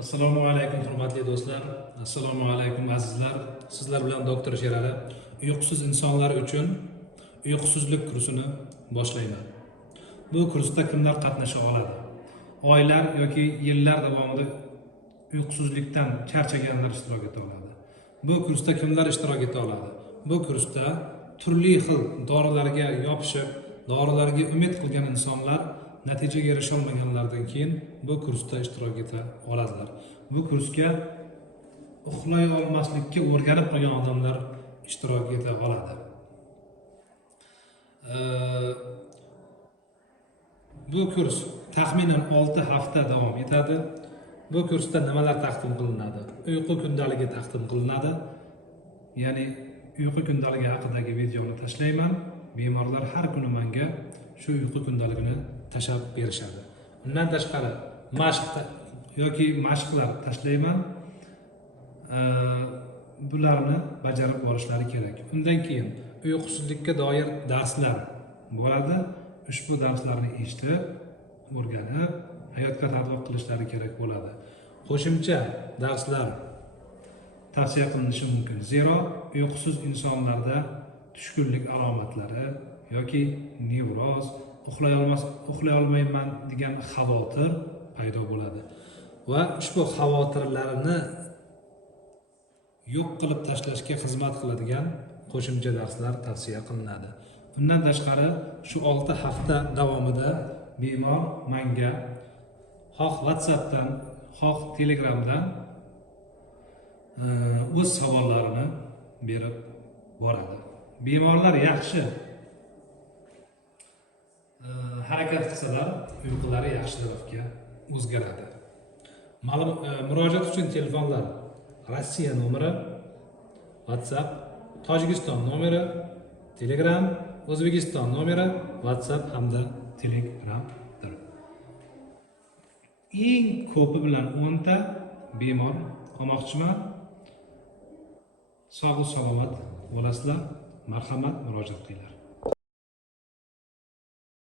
Assalomu alaykum hurmatli do'stlar. Assalomu alaykum azizlar. Sizlar bilan doktor Sherali. Uyqusiz insonlar uchun uyqusizlik kursini boshlayman. Bu kursda kimlar qatnasha oladi? Oylar yoki yillar davomida uyqusizlikdan charchaganlar ishtirok eta oladi. Bu kursda kimlar ishtirok eta oladi? Bu kursda turli xil dorilarga yopishib, dorilarga umid qilgan insonlar natijaga erisha olmaganlardan keyin bu kursda ishtirok eta oladilar. Bu kursga uxlay olmaslikka o'rganib qolgan odamlar ishtirok eta oladi. Bu kurs taxminan 6 hafta davom etadi. Bu kursda nimalar taqdim qilinadi? Uyqu kundaligi taqdim qilinadi. Ya'ni uyqu kundaligi haqidagi videoni tashlayman. Bemorlar har kuni menga shu uyqu kundaligini tashab berishadi. Undan tashqari mashqlar tashlayman. Bularni bajarib borishlari kerak. Undan keyin uyqusizlikka doir darslar bo'ladi. Ushbu darslarni eshitib, o'rganib, hayotga tatbiq qilishlari kerak bo'ladi. Qo'shimcha darslar tavsiya qilinishi mumkin. Zero uyqusiz insonlarda tushkunlik alomatlari yoki nevroz, uxlay olmayman degan xavotir paydo bo'ladi va ushbu xavotirlarni yo'q qilib tashlashga xizmat qiladigan qo'shimcha darslar tavsiya qilinadi. Bundan tashqari shu 6 hafta davomida bemor menga xoh WhatsAppdan, xoh Telegramdan o'z savollarini berib boradi. Bemorlar yaxshi harakat qilsalar, uyqulari yaxshi tarafga o'zgaradi. Murojaat uchun telefonlar: Rossiya nomeri, WhatsApp, Tojikiston nomeri, Telegram, O'zbekiston nomeri, WhatsApp hamda Telegramdir. Eng ko'pi bilan 10 ta bemor olmoqchiman. Sog' salomat bo'lasizlar. Marhamat, murojaat qilinglar.